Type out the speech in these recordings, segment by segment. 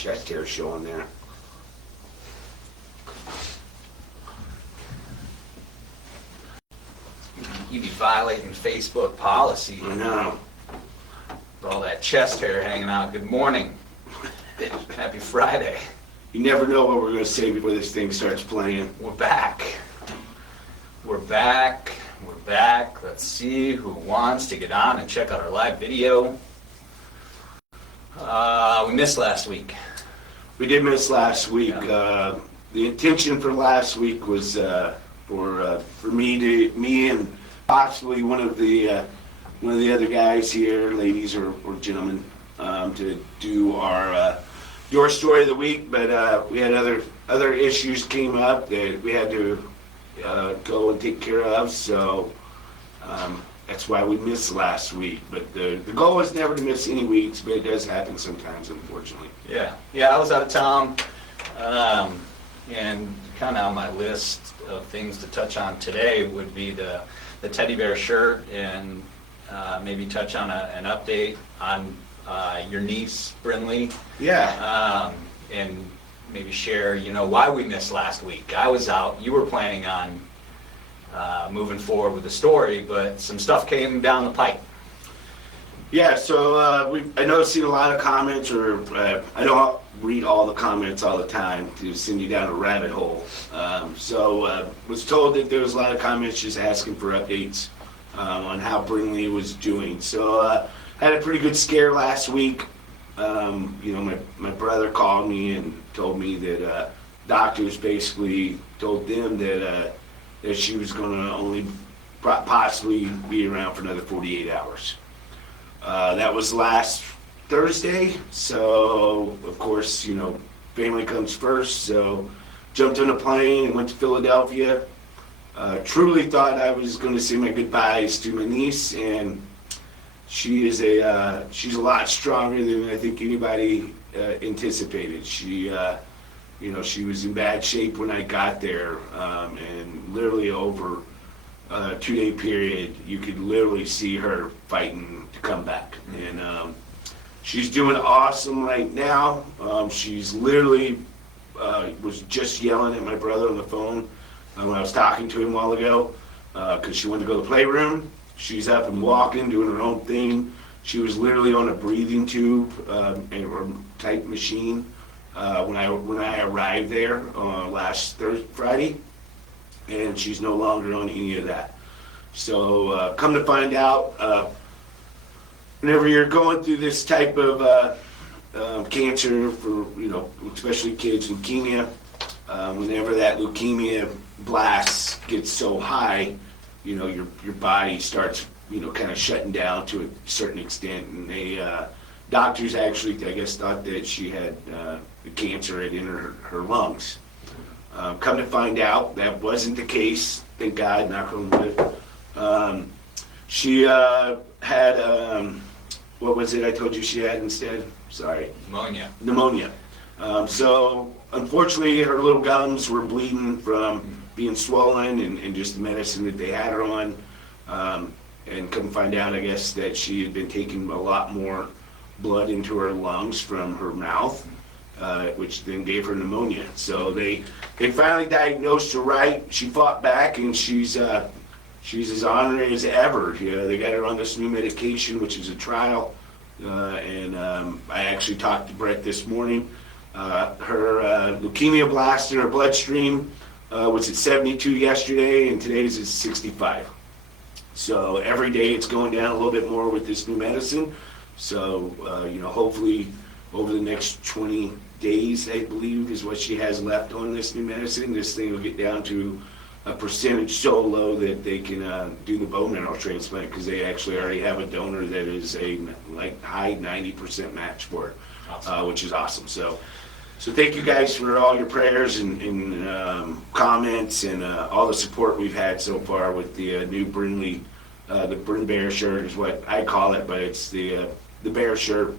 chest hair showing there. You'd be violating Facebook policy. I know. With all that chest hair hanging out. Good morning. Happy Friday. You never know what we're going to say before this thing starts playing. We're back. We're back. We're back. Let's see who wants to get on and check out our live video. We missed last week. We did miss last week. Yeah. The intention for last week was for me and possibly one of the other guys here, ladies or gentlemen, to do our your story of the week. But we had other issues came up that we had to go and take care of. So that's why we missed last week. But the goal was never to miss any weeks, but it does happen sometimes, unfortunately. Yeah, I was out of town, and kind of on my list of things to touch on today would be the teddy bear shirt, and maybe touch on an update on your niece, Brinley. Yeah. And maybe share, why we missed last week. I was out. You were planning on moving forward with the story, but some stuff came down the pipe. Yeah, so I know I've seen a lot of comments, or I don't read all the comments all the time to send you down a rabbit hole. So was told that there was a lot of comments just asking for updates on how Brinley was doing. So had a pretty good scare last week. My brother called me and told me that doctors basically told them that she was going to only possibly be around for another 48 hours. That was last Thursday, so of course, family comes first, so jumped on a plane and went to Philadelphia. Truly thought I was going to say my goodbyes to my niece, and she's a lot stronger than I think anybody anticipated. She was in bad shape when I got there, and literally over a 2-day period, you could literally see her fighting to come back. And she's doing awesome right now. She's literally was just yelling at my brother on the phone when I was talking to him a while ago, because she wanted to go to the playroom. She's up and walking, doing her own thing. She was literally on a breathing tube or type machine when I arrived there last Friday, and she's no longer on any of that. So come to find out, whenever you're going through this type of cancer for, especially kids, leukemia, whenever that leukemia blast gets so high, your body starts, kind of shutting down to a certain extent. And they, doctors actually, I guess, thought that she had the cancer in her lungs. Come to find out, that wasn't the case. Thank God, knock on wood. She had, what was it I told you she had instead? Sorry. Pneumonia. So, unfortunately, her little gums were bleeding from being swollen and just the medicine that they had her on. And come find out, I guess, that she had been taking a lot more blood into her lungs from her mouth, which then gave her pneumonia. So they finally diagnosed her right. She fought back, and she's as honorary as ever. They got her on this new medication, which is a trial. And I actually talked to Brett this morning. Her leukemia blast in her bloodstream was at 72 yesterday, and today's at 65. So every day it's going down a little bit more with this new medicine. So, hopefully over the next 20 days, I believe, is what she has left on this new medicine. This thing will get down to a percentage so low that they can do the bone marrow transplant, because they actually already have a donor that is a high 90% match for it, awesome. Which is awesome. So thank you guys for all your prayers and comments and all the support we've had so far with the new Brinley, the Brin Bear shirt is what I call it, but it's the bear shirt,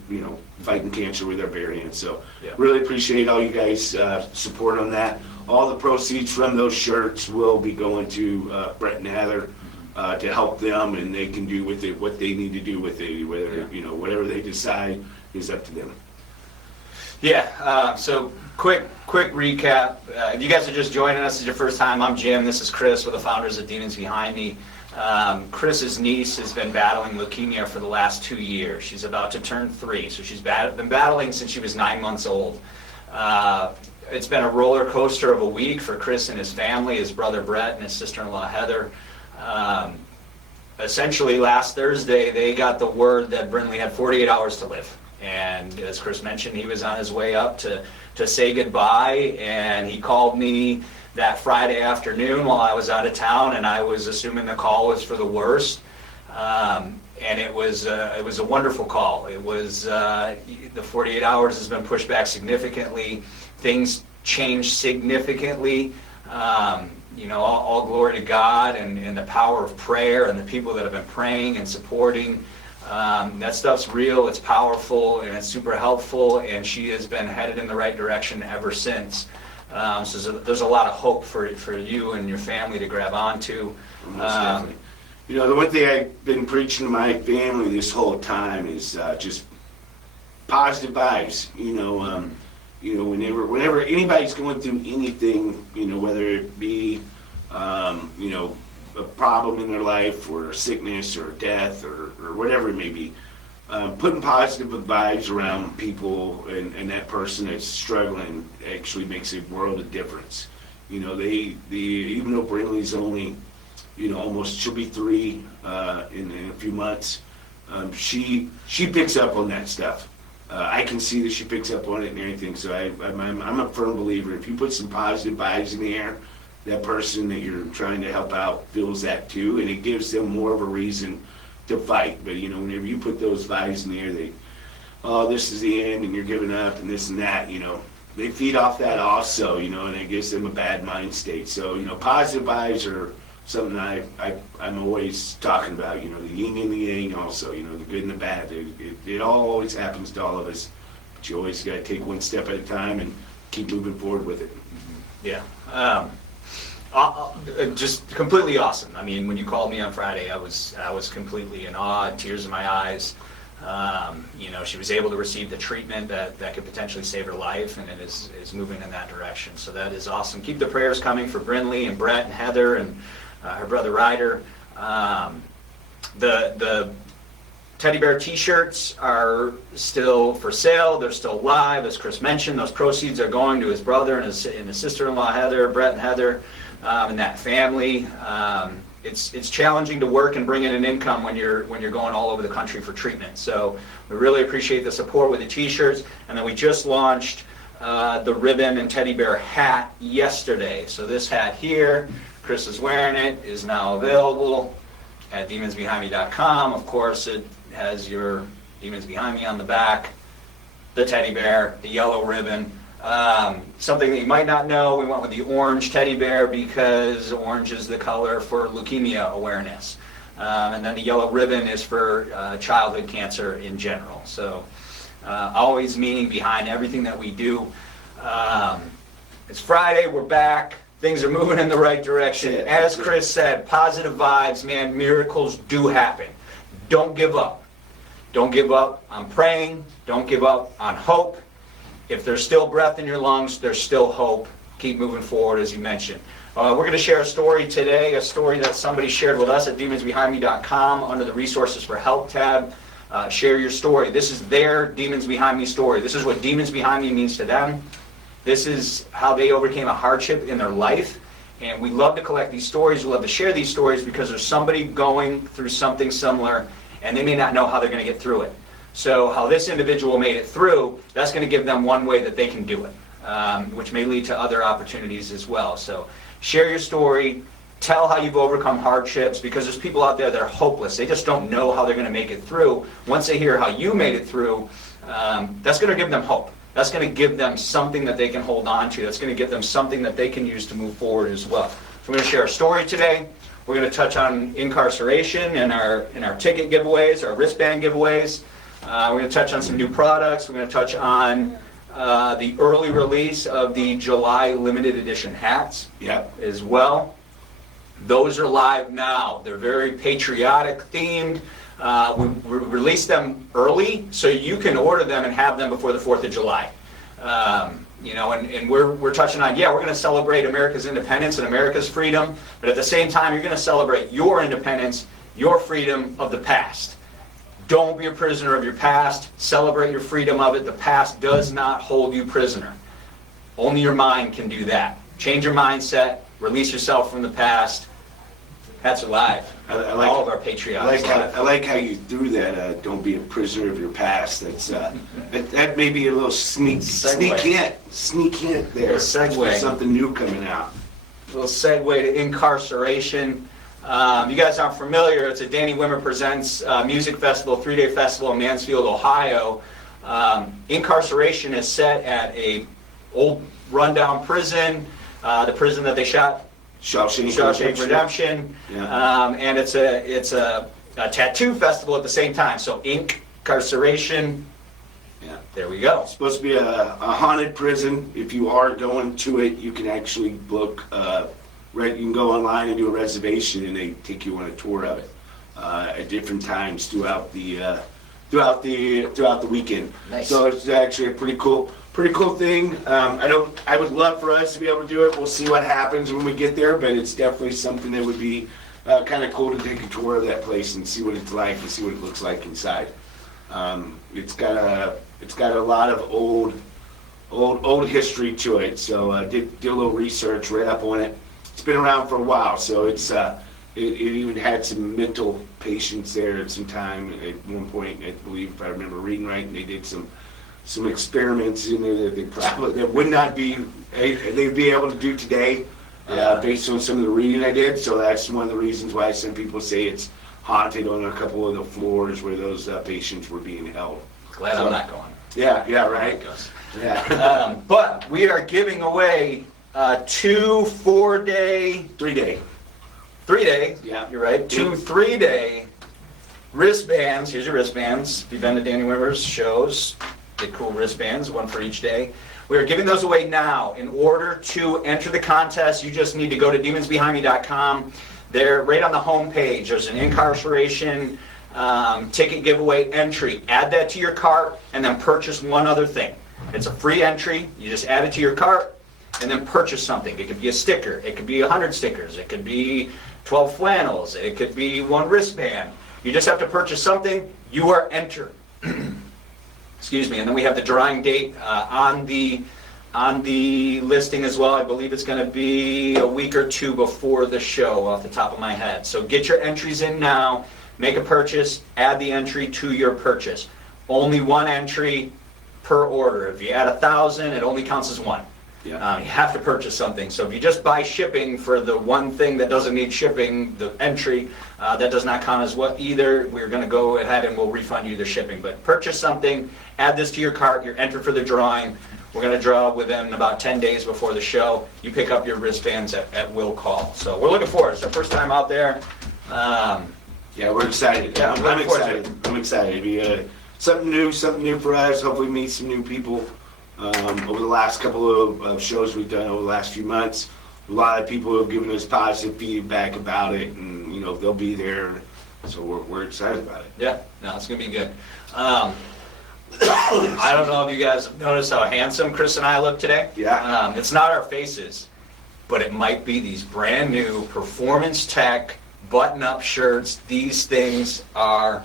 fighting cancer with our bare hands. So yeah. Really appreciate all you guys' support on that. All the proceeds from those shirts will be going to Brett and Heather to help them, and they can do with it what they need to do with it. Whether whatever they decide is up to them. So quick recap. If you guys are just joining us, this is your first time, I'm Jim, this is Chris, we're the founders of Demons Behind Me. Chris's niece has been battling leukemia for the last 2 years. She's about to turn 3, so she's been battling since she was 9 months old. It's been a roller coaster of a week for Chris and his family, his brother Brett and his sister-in-law Heather. Essentially last Thursday they got the word that Brindley had 48 hours to live. And as Chris mentioned, he was on his way up to say goodbye, and he called me that Friday afternoon while I was out of town, and I was assuming the call was for the worst. And it was a wonderful call. It was the 48 hours has been pushed back significantly. Things changed significantly. All glory to God and the power of prayer and the people that have been praying and supporting. That stuff's real, it's powerful, and it's super helpful, and she has been headed in the right direction ever since. So there's a lot of hope for you and your family to grab onto. The one thing I've been preaching to my family this whole time is just positive vibes. Whenever anybody's going through anything, whether it be, a problem in their life or sickness or death or whatever it may be, putting positive vibes around people and that person that's struggling actually makes a world of difference. Even though Brindley's only, almost, she'll be 3 in a few months, she picks up on that stuff. I can see that she picks up on it and everything, so I'm a firm believer. If you put some positive vibes in the air, that person that you're trying to help out feels that too, and it gives them more of a reason to fight. But whenever you put those vibes in the air, this is the end and you're giving up and this and that, they feed off that also, and it gives them a bad mind state. So, positive vibes are something I'm always talking about, the yin and the yang also, the good and the bad. It all always happens to all of us, but you always got to take one step at a time and keep moving forward with it. Yeah. Just completely awesome. I mean, when you called me on Friday, I was completely in awe, tears in my eyes. She was able to receive the treatment that could potentially save her life, and it is moving in that direction. So that is awesome. Keep the prayers coming for Brindley and Brett and Heather and her brother Ryder. The teddy bear t-shirts are still for sale. They're still live. As Chris mentioned, those proceeds are going to his brother and his sister-in-law Heather, Brett and Heather, and that family. It's challenging to work and bring in an income when you're going all over the country for treatment. So we really appreciate the support with the t-shirts. And then we just launched the ribbon and teddy bear hat yesterday. So this hat here, Chris is wearing it, is now available at demonsbehindme.com. Of course, it has your Demons Behind Me on the back, the teddy bear, the yellow ribbon. Something that you might not know, we went with the orange teddy bear because orange is the color for leukemia awareness. And then the yellow ribbon is for childhood cancer in general. So always meaning behind everything that we do. It's Friday, we're back. Things are moving in the right direction. As Chris said, positive vibes, man, miracles do happen. Don't give up. Don't give up on praying. Don't give up on hope. If there's still breath in your lungs, there's still hope. Keep moving forward, as you mentioned. We're going to share a story today, a story that somebody shared with us at demonsbehindme.com under the Resources for Help tab. Share your story. This is their Demons Behind Me story. This is what Demons Behind Me means to them. This is how they overcame a hardship in their life. And we love to collect these stories. We love to share these stories because there's somebody going through something similar, and they may not know how they're going to get through it. So how this individual made it through, that's going to give them one way that they can do it, which may lead to other opportunities as well. So share your story. Tell how you've overcome hardships, because there's people out there that are hopeless. They just don't know how they're going to make it through. Once they hear how you made it through, that's going to give them hope. That's going to give them something that they can hold on to. That's going to give them something that they can use to move forward as well. So we're going to share a story today. We're going to touch on incarceration and our ticket giveaways, our wristband giveaways. We're going to touch on some new products. We're going to touch on the early release of the July limited edition hats as well. Those are live now. They're very patriotic themed. We released them early, so you can order them and have them before the 4th of July. And we're touching on, we're going to celebrate America's independence and America's freedom, but at the same time, you're going to celebrate your independence, your freedom of the past. Don't be a prisoner of your past. Celebrate your freedom of it. The past does not hold you prisoner. Only your mind can do that. Change your mindset. Release yourself from the past. That's alive. I like, all of our patriots. I like how you threw that. Don't be a prisoner of your past. That's that may be a little sneak hint there. Segue. Something new coming out. A little segue to incarceration. You guys aren't familiar. It's a Danny Wimmer Presents music festival, 3-day festival in Mansfield, Ohio. Incarceration is set at a old rundown prison, the prison that they shot Shawshank Redemption. Yeah. And it's a tattoo festival at the same time. So incarceration. Yeah. There we go. It's supposed to be a haunted prison. If you are going to it, you can actually book. You can go online and do a reservation, and they take you on a tour of it at different times throughout the weekend. Nice. So it's actually a pretty cool thing. I would love for us to be able to do it. We'll see what happens when we get there, but it's definitely something that would be kind of cool to take a tour of that place and see what it's like and see what it looks like inside. It's got a lot of old history to it. So did a little research, read up on it. It's been around for a while, so it even had some mental patients there at some time. At one point, I believe, if I remember reading right, and they did some experiments in there that would not be they'd be able to do today, based on some of the reading I did. So that's one of the reasons why some people say it's haunted on a couple of the floors where those patients were being held. Glad I'm not going. Yeah, right. Yeah. But we are giving away 2 4-day, 3-day. 3-day. Yeah. You're right. 2 3-day wristbands. Here's your wristbands. If you've been to Danny Wimmer's shows, get cool wristbands, one for each day. We are giving those away now. In order to enter the contest, you just need to go to demonsbehindme.com. There, right on the home page, there's an incarceration ticket giveaway entry. Add that to your cart and then purchase one other thing. It's a free entry. You just add it to your cart and then purchase something. It could be a sticker. It could be 100 stickers. It could be 12 flannels. It could be 1 wristband. You just have to purchase something. You are entered. Excuse me. And then we have the drawing date on the listing as well. I believe it's going to be a week or 2 before the show off the top of my head. So get your entries in now. Make a purchase. Add the entry to your purchase. Only 1 entry per order. If you add 1,000, it only counts as 1. Yeah. You have to purchase something. So if you just buy shipping for the one thing that doesn't need shipping, the entry, that does not count as what either. We're going to go ahead and we'll refund you the shipping. But purchase something, add this to your cart, you're entered for the drawing. We're going to draw within about 10 days before the show. You pick up your wristbands at will call. So we're looking forward. It's our first time out there. Yeah, we're excited. Yeah, I'm excited. I'm excited. It'll be something new for us. Hopefully meet some new people. Over the last couple of shows we've done over the last few months, a lot of people have given us positive feedback about it, and they'll be there, so we're excited about it. Yeah, no, it's gonna be good. I don't know if you guys have noticed how handsome Chris and I look today. Yeah. It's not our faces, but it might be these brand new Performance Tech button-up shirts. These things are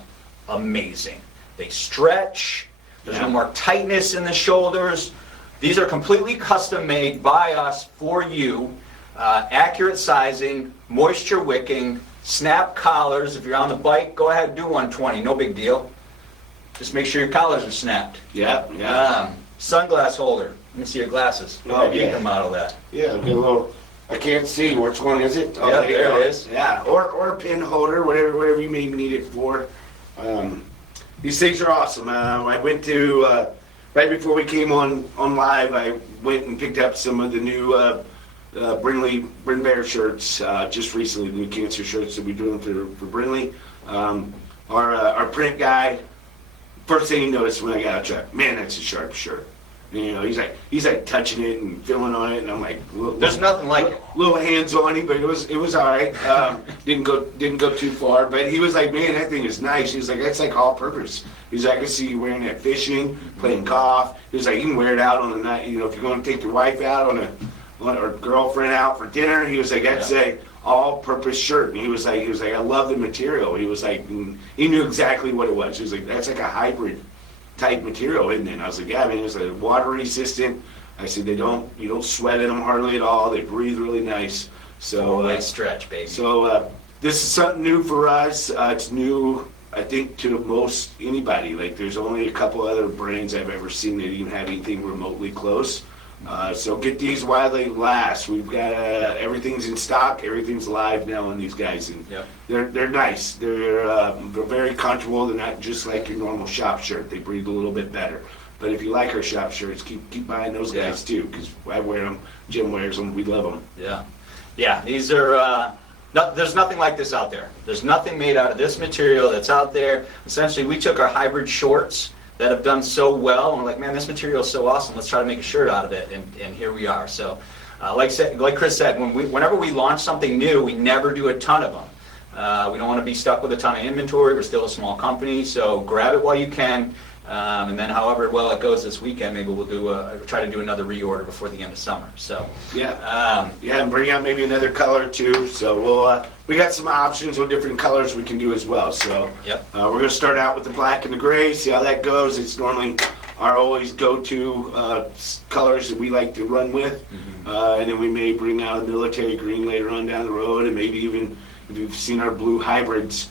amazing. They stretch. There's no more tightness in the shoulders. These are completely custom made by us for you. Accurate sizing, moisture wicking, snap collars. If you're on the bike, go ahead and do 120, no big deal. Just make sure your collars are snapped. Yeah. Sunglass holder. Let me see your glasses. Oh, You can model that. Yeah, get a little. I can't see which one is it. Oh, Yeah, there you there go. it is. Yeah, or a pin holder, whatever you may need it for. These things are awesome. I went to right before we came on live. I went and picked up some of the new Bryn Bear shirts just recently. The new cancer shirts that we're doing for Brinley. Our print guy. First thing he noticed when I got out, man, that's a sharp shirt. You know, he's like touching it and feeling on it, and I'm like, There's nothing like it. Little hands on him, but it was all right. Didn't go too far, but he was like, man, that thing is nice. He was like, that's like all purpose. He's like, I can see you wearing that fishing, playing golf. He was like, you can wear it out on the night. You know, if you're going to take your wife out or girlfriend out for dinner. He was like, that's a all-purpose shirt. And he was like, I love the material. He was like, he knew exactly what it was. He was like, that's like a hybrid type material, isn't it? And I was like, yeah, I mean, it's a water resistant. I said, you don't sweat in them hardly at all. They breathe really nice. So Light stretch, baby. So this is something new for us. It's new, I think, to most anybody. Like, there's only a couple other brands I've ever seen that even have anything remotely close. So get these while they last. We've got everything's in stock. Everything's live now on these guys, and they're nice. They're very comfortable. They're not just like your normal shop shirt. They breathe a little bit better. But if you like our shop shirts, keep buying those guys too, because I wear them. Jim wears them. We love them. Yeah. These are. There's nothing like this out there. There's nothing made out of this material that's out there. Essentially, we took our hybrid shorts that have done so well, and we're like, man, this material is so awesome. Let's try to make a shirt out of it, and here we are. So, like Chris said, whenever we launch something new, we never do a ton of them. We don't want to be stuck with a ton of inventory. We're still a small company, so grab it while you can. And then, however well it goes this weekend, maybe we'll try to do another reorder before the end of summer. So and bring out maybe another color too. So we got some options with different colors we can do as well. So we're gonna start out with the black and the gray. See how that goes. It's normally our always go-to colors that we like to run with, and then we may bring out a military green later on down the road, and maybe even if you've seen our blue hybrids.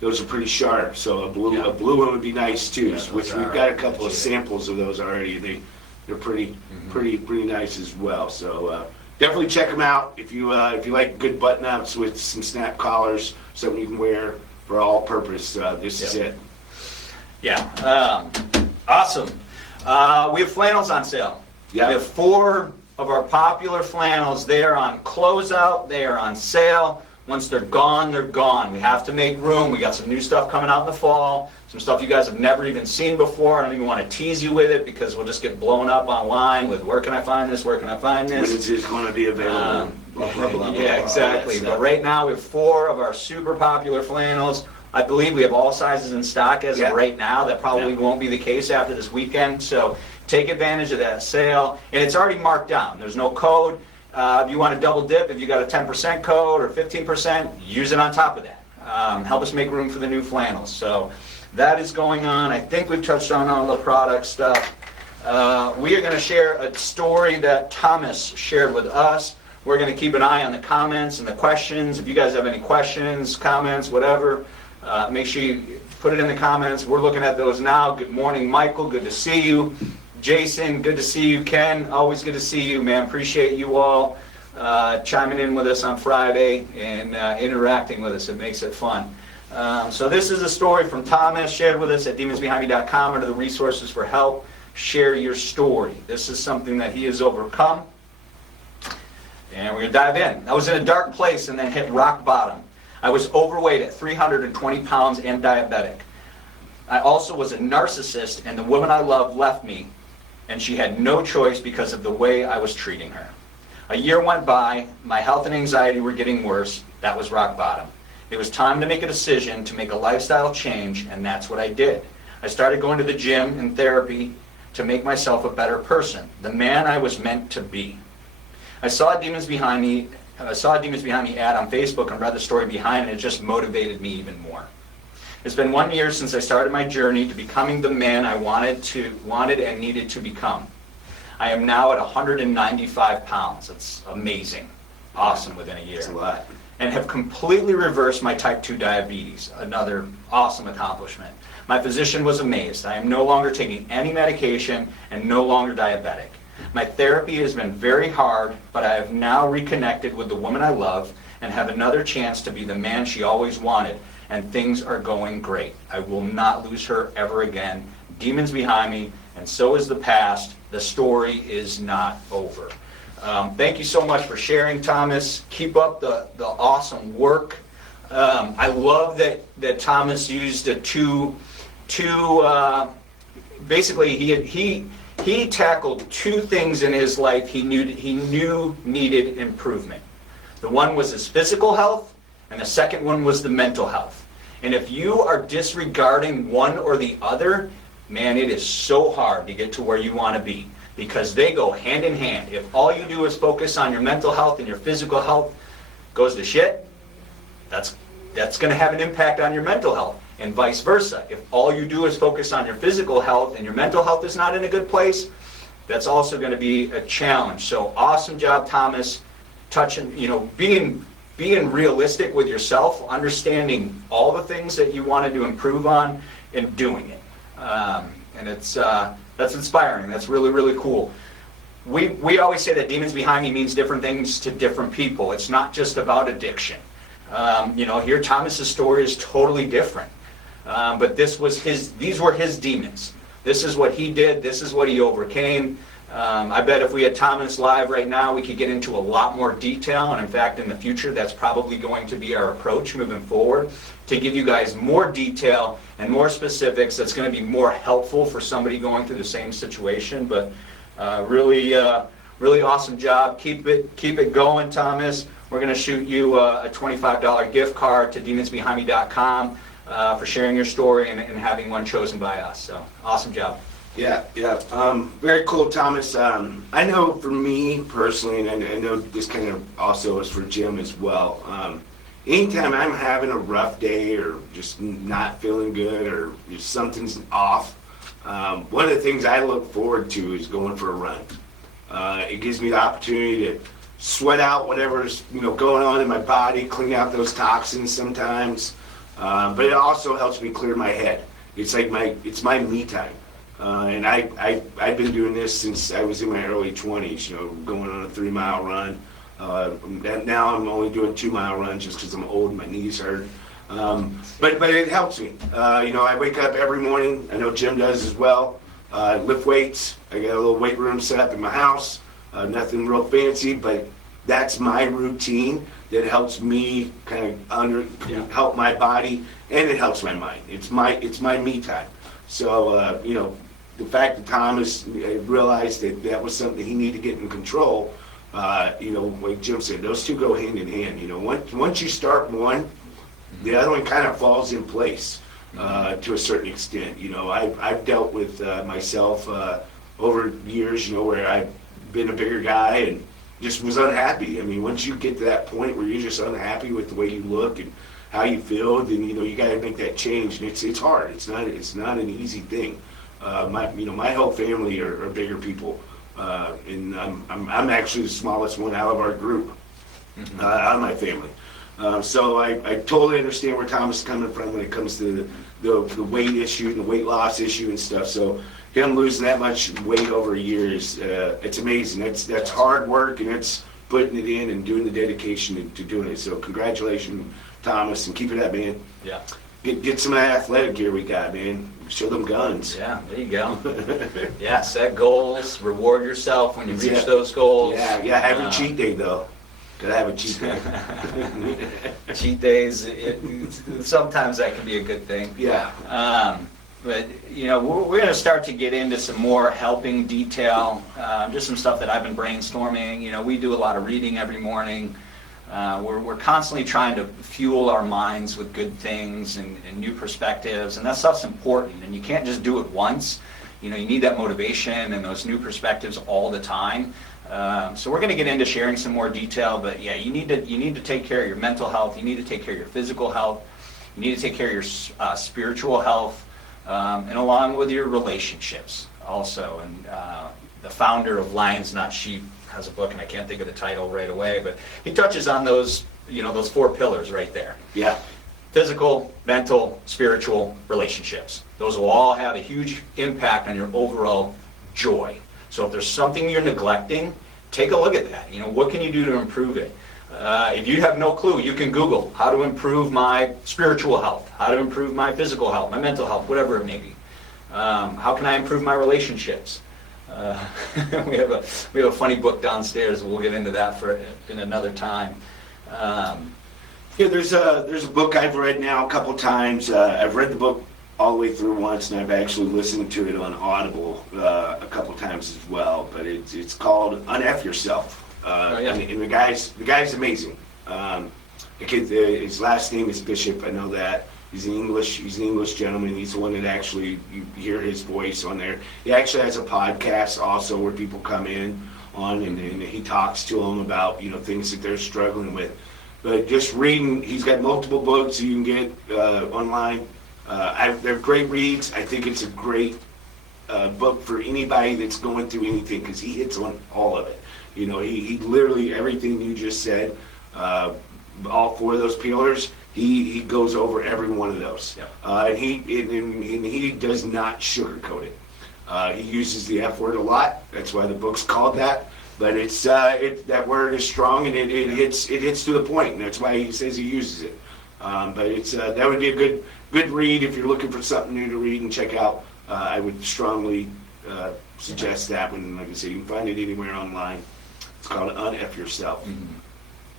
Those are pretty sharp, so a blue one would be nice too. Which we've got a couple of samples of those already. They're pretty nice as well. So definitely check them out if you like good button ups with some snap collars, something you can wear for all purpose. This is it. Awesome. We have flannels on sale. We have 4 of our popular flannels. They are on closeout. They are on sale. Once they're gone, they're gone. We have to make room. We got some new stuff coming out in the fall, some stuff you guys have never even seen before. I don't even want to tease you with it because we'll just get blown up online with where can I find this, where can I find this. When it's just going to be available. Exactly. But right now we have 4 of our super popular flannels. I believe we have all sizes in stock as of right now. That probably won't be the case after this weekend. So take advantage of that sale. And it's already marked down. There's no code. If you want to double dip, if you got a 10% code or 15%, use it on top of that. Help us make room for the new flannels. So that is going on. I think we've touched on all the product stuff. We are going to share a story that Thomas shared with us. We're going to keep an eye on the comments and the questions. If you guys have any questions, comments, whatever, make sure you put it in the comments. We're looking at those now. Good morning, Michael. Good to see you. Jason, good to see you. Ken, always good to see you, man. Appreciate you all chiming in with us on Friday and interacting with us. It makes it fun. So this is a story from Thomas, shared with us at demonsbehindme.com under the resources for help. Share your story. This is something that he has overcome. And we're going to dive in. I was in a dark place and then hit rock bottom. I was overweight at 320 pounds and diabetic. I also was a narcissist, and the woman I loved left me, and she had no choice because of the way I was treating her. A year went by, my health and anxiety were getting worse. That was rock bottom. It was time to make a decision, to make a lifestyle change, and that's what I did. I started going to the gym and therapy to make myself a better person, the man I was meant to be. I saw Demons Behind Me ad on Facebook and read the story behind it, and it just motivated me even more. It's been 1 year since I started my journey to becoming the man I wanted and needed to become. I am now at 195 pounds. That's amazing. Awesome within a year. That's a lot. And have completely reversed my type 2 diabetes. Another awesome accomplishment. My physician was amazed. I am no longer taking any medication and no longer diabetic. My therapy has been very hard, but I have now reconnected with the woman I love and have another chance to be the man she always wanted. And things are going great. I will not lose her ever again. Demons behind me, and so is the past. The story is not over. Thank you so much for sharing, Thomas. Keep up the awesome work. I love that Thomas used a basically he He tackled two things in his life he knew needed improvement. The one was his physical health, and the second one was the mental health. And if you are disregarding one or the other, man, it is so hard to get to where you want to be, because they go hand in hand. If all you do is focus on your mental health and your physical health goes to shit, that's going to have an impact on your mental health, and vice versa. If all you do is focus on your physical health and your mental health is not in a good place, that's also going to be a challenge. So awesome job, Thomas, touching, being realistic with yourself, understanding all the things that you wanted to improve on, and doing it. And that's inspiring. That's really, really cool. We always say that demons behind me means different things to different people. It's not just about addiction. Here Thomas's story is totally different. But these were his demons. This is what he did. This is what he overcame. I bet if we had Thomas live right now, we could get into a lot more detail. And in fact, in the future, that's probably going to be our approach moving forward, to give you guys more detail and more specifics. That's going to be more helpful for somebody going through the same situation. But really awesome job. Keep it going, Thomas. We're going to shoot you a $25 gift card to demonsbehindme.com for sharing your story and having one chosen by us. So awesome job. Yeah. Very cool, Thomas. I know for me personally, and I know this kind of also is for Jim as well, anytime I'm having a rough day or just not feeling good or just something's off, one of the things I look forward to is going for a run. It gives me the opportunity to sweat out whatever's going on in my body, clean out those toxins sometimes, but it also helps me clear my head. It's like my me time. And I've been doing this since I was in my early 20s, going on a 3-mile run. Now I'm only doing 2-mile runs just because I'm old and my knees hurt. But it helps me. I wake up every morning. I know Jim does as well. Lift weights. I got a little weight room set up in my house. Nothing real fancy, but that's my routine that helps me kind of help my body, and it helps my mind. It's my me time. So, the fact that Thomas realized that was something he needed to get in control, like Jim said, those two go hand in hand. Once you start one, the other one kind of falls in place to a certain extent. I've dealt with myself over years, where I've been a bigger guy and just was unhappy. I mean, once you get to that point where you're just unhappy with the way you look and how you feel, then you got to make that change, and it's hard. It's not an easy thing. My whole family are bigger people, and I'm actually the smallest one out of our group, out of my family. So I totally understand where Thomas is coming from when it comes to the weight issue and the weight loss issue and stuff. So him losing that much weight over a year it's amazing. That's hard work, and it's putting it in and doing the dedication to doing it. So congratulations, Thomas, and keep it up, man. Yeah. Get some of that athletic gear we got, man. Show them guns. Yeah, there you go. Yeah, set goals, reward yourself when you reach those goals. Yeah, have your cheat day, though. Gotta have a cheat day. Cheat days, sometimes that can be a good thing. Yeah. But, we're going to start to get into some more helping detail, just some stuff that I've been brainstorming. We do a lot of reading every morning. We're constantly trying to fuel our minds with good things and new perspectives, and that stuff's important, and you can't just do it once. You need that motivation and those new perspectives all the time. So we're going to get into sharing some more detail, but yeah, you need to take care of your mental health, you need to take care of your physical health, you need to take care of your spiritual health, and along with your relationships also. And the founder of Lions Not Sheep has a book, and I can't think of the title right away, but he touches on those, those 4 pillars right there. Yeah. Physical, mental, spiritual, relationships. Those will all have a huge impact on your overall joy. So if there's something you're neglecting, take a look at that. What can you do to improve it? If you have no clue, you can Google how to improve my spiritual health, how to improve my physical health, my mental health, whatever it may be. How can I improve my relationships? We have a funny book downstairs. We'll get into that in another time. There's a book I've read now a couple times. I've read the book all the way through once, and I've actually listened to it on Audible a couple times as well. But it's called Unf Yourself, and the guy's amazing. His last name is Bishop. I know that. He's an English gentleman. He's the one that actually, you hear his voice on there. He actually has a podcast also where people come in on, and he talks to them about, things that they're struggling with. But just reading, he's got multiple books you can get online. They're great reads. I think it's a great book for anybody that's going through anything, because he hits on all of it. He literally, everything you just said, all 4 of those pillars, he goes over every one of those. Yep. And he does not sugarcoat it. He uses the F word a lot. That's why the book's called that. But it's that word is strong, and it hits to the point. And that's why he says he uses it. But it's that would be a good read if you're looking for something new to read and check out. I would strongly suggest that one. Like I say, you can find it anywhere online. It's called Unf Yourself.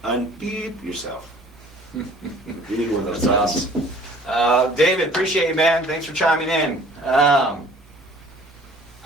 Unbeep yourself. You need one of those. That's awesome. David, appreciate you, man. Thanks for chiming in. I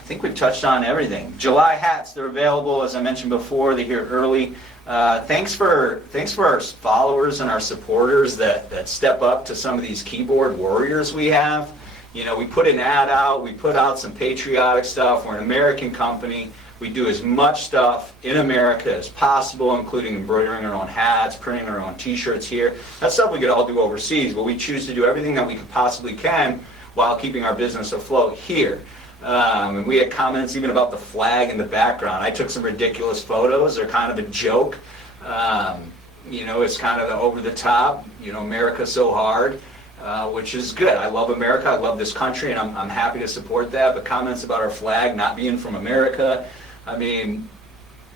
think we've touched on everything. July hats, they're available, as I mentioned before. They're here early. Thanks for our followers and our supporters that step up to some of these keyboard warriors we have. We put an ad out. We put out some patriotic stuff. We're an American company. We do as much stuff in America as possible, including embroidering our own hats, printing our own t-shirts here. That's stuff we could all do overseas, but we choose to do everything that we possibly can while keeping our business afloat here. And we had comments even about the flag in the background. I took some ridiculous photos. They're kind of a joke. It's kind of over the top. America's so hard, which is good. I love America. I love this country, and I'm happy to support that. But comments about our flag not being from America,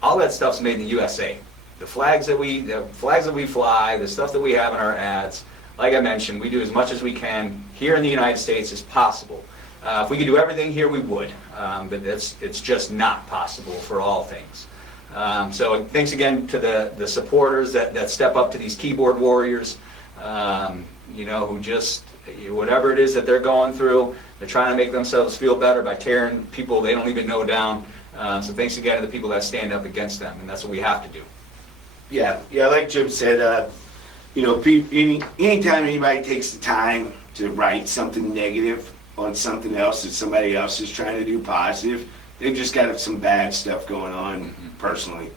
all that stuff's made in the USA. The flags that we fly, the stuff that we have in our ads, like I mentioned, we do as much as we can here in the United States as possible. If we could do everything here, we would, but it's just not possible for all things. So thanks again to the supporters that step up to these keyboard warriors, who just, whatever it is that they're going through, they're trying to make themselves feel better by tearing people they don't even know down. So thanks again to the people that stand up against them, and that's what we have to do. Yeah, like Jim said, anytime anybody takes the time to write something negative on something else that somebody else is trying to do positive, they've just got some bad stuff going on personally.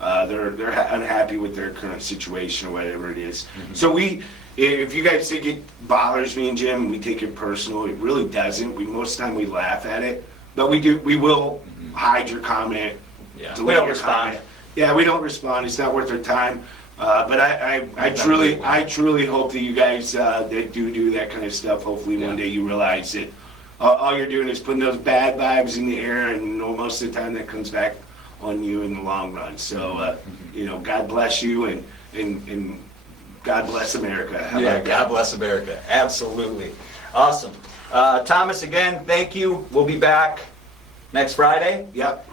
They're unhappy with their current situation or whatever it is. So if you guys think it bothers me and Jim, we take it personal. It really doesn't. Most of the time we laugh at it, but we will hide your comment. Yeah, delete we don't your respond. comment. Yeah, we don't respond. It's not worth our time. But I truly hope that you guys that do that kind of stuff, hopefully one day you realize that all you're doing is putting those bad vibes in the air, and most of the time that comes back on you in the long run. So, God bless you, and God bless America. How about that? God bless America. Absolutely. Awesome. Thomas, again, thank you. We'll be back next Friday. Yep.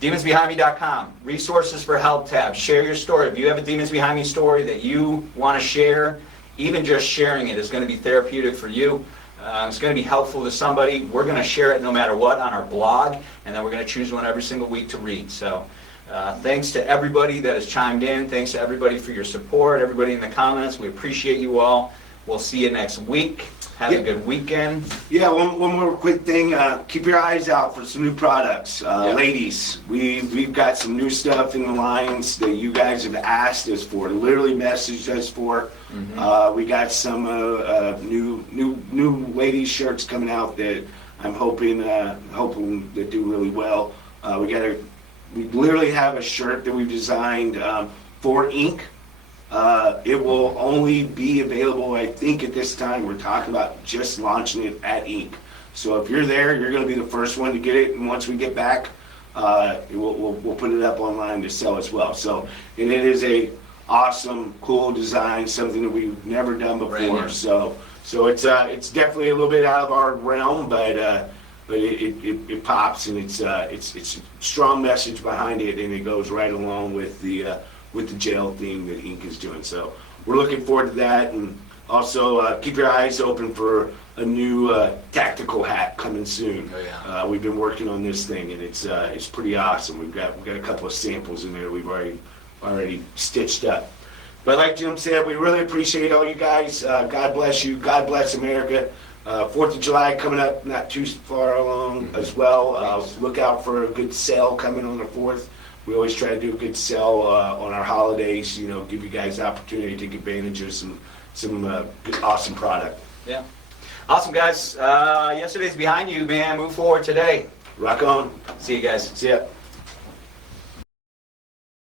DemonsBehindMe.com, resources for help tab. Share your story. If you have a Demons Behind Me story that you want to share, even just sharing it is going to be therapeutic for you. It's going to be helpful to somebody. We're going to share it no matter what on our blog, and then we're going to choose one every single week to read. So thanks to everybody that has chimed in. Thanks to everybody for your support, everybody in the comments. We appreciate you all. We'll see you next week. Have a good weekend. Yeah, one more quick thing. Keep your eyes out for some new products. Ladies, we've got some new stuff in the lines that you guys have asked us for, literally messaged us for. We got some new ladies shirts coming out that I'm hoping that do really well. We literally have a shirt that we've designed for ink. It will only be available, I think, at this time. We're talking about just launching it at ink. So if you're there, you're going to be the first one to get it. And once we get back, we'll put it up online to sell as well. So, and it is a awesome, cool design, something that we've never done before. So it's definitely a little bit out of our realm, but it pops, and it's a strong message behind it, and it goes right along with the jail theme that Ink is doing. So we're looking forward to that, and Also, keep your eyes open for a new tactical hat coming soon. Oh, yeah. We've been working on this thing, and it's pretty awesome. We've got a couple of samples in there we've already stitched up. But like Jim said, we really appreciate all you guys. God bless you. God bless America. 4th of July coming up not too far along as well. Look out for a good sale coming on the 4th. We always try to do a good sale on our holidays, you know, give you guys the opportunity to take advantage of some good, awesome product. Yeah. Awesome, guys. Yesterday's behind you, man. Move forward today. Rock on. See you guys. See ya.